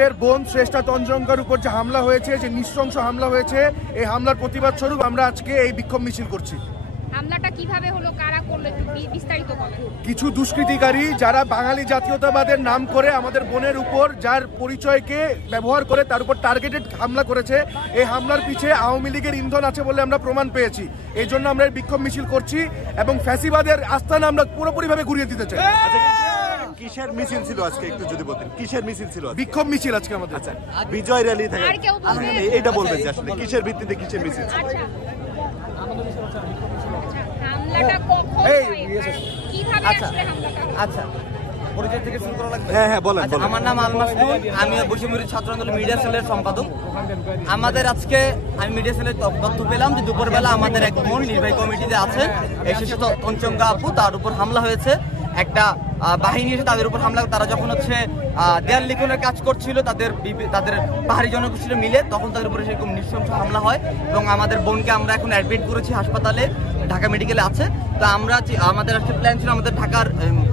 আমাদের বোন শ্রেষ্ঠা তঞ্জঙ্কার উপর যে হামলা হয়েছে, যে নৃশংস হামলা হয়েছে, এই হামলার প্রতিবাদ স্বরূপ আমরা আজকে এই বিক্ষোভ মিছিল করছি। হামলাটা কিভাবে হলো, কারা করলো, বিস্তারিত বলেন। কিছু দুষ্কৃতিকারী যারা বাঙালি জাতীয়তাবাদের নাম করে আমাদের বোনের উপর, যার পরিচয়কে ব্যবহার করে তার উপর টার্গেটেড হামলা করেছে। এই হামলার পিছে আওয়ামী লীগের ইন্ধন আছে বলে আমরা প্রমাণ পেয়েছি। এই জন্য আমরা এই বিক্ষোভ মিছিল করছি এবং ফ্যাসিবাদের আস্থানা আমরা পুরোপুরিভাবে ঘুরিয়ে দিতে চাই। কিসের মিছিল ছিল আজকে, একটু যদি বলতেন কিসের মিছিল ছিল? বিক্ষোভ মিছিল আজকে আমাদের। আচ্ছা, বিজয় র্যালি থাকে, এইটা বলবেন যে আসলে কিসের ভিত্তিতে কিসের মিছিল ছিল? আচ্ছা, পরিচয় থেকে শুরু করা লাগবে। হ্যাঁ বলেন। আমার নাম আলমাস নুন, আমি বৈষম্যবিরোধী ছাত্র আন্দোলন মিডিয়া সেলের সম্পাদক। আমাদের আজকে আমি মিডিয়া সেলের তথ্য পেলাম যে দুপুরবেলা আমাদের এক বোন নির্বাহী কমিটিতে আছেন, এসেছে তঞ্চঙ্গা আপু, তার উপর হামলা হয়েছে। একটা বাহিনী এসে তাদের উপর হামলা, তারা যখন দেয়াল লিখনের কাজ করছিল তাদের পাহাড়ি জনগোষ্ঠীরা মিলে, তখন তাদের উপরে সেরকম নৃশংস হামলা হয় এবং আমাদের বোনকে আমরা এখন অ্যাডমিট করেছি হাসপাতালে, ঢাকা মেডিকেলে আছে। তো আমরা আমাদের একটা প্ল্যান ছিল, আমাদের ঢাকার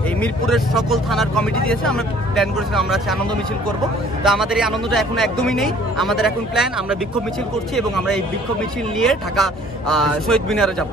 এই মিরপুরের সকল থানার কমিটি দিয়েছে, আমরা প্ল্যান করেছিলাম আমরা আনন্দ মিছিল করব। তো আমাদের এই আনন্দটা এখন একদমই নেই, আমাদের এখন প্ল্যান আমরা বিক্ষোভ মিছিল করছি এবং আমরা এই বিক্ষোভ মিছিল নিয়ে ঢাকা শহীদ মিনারে যাব।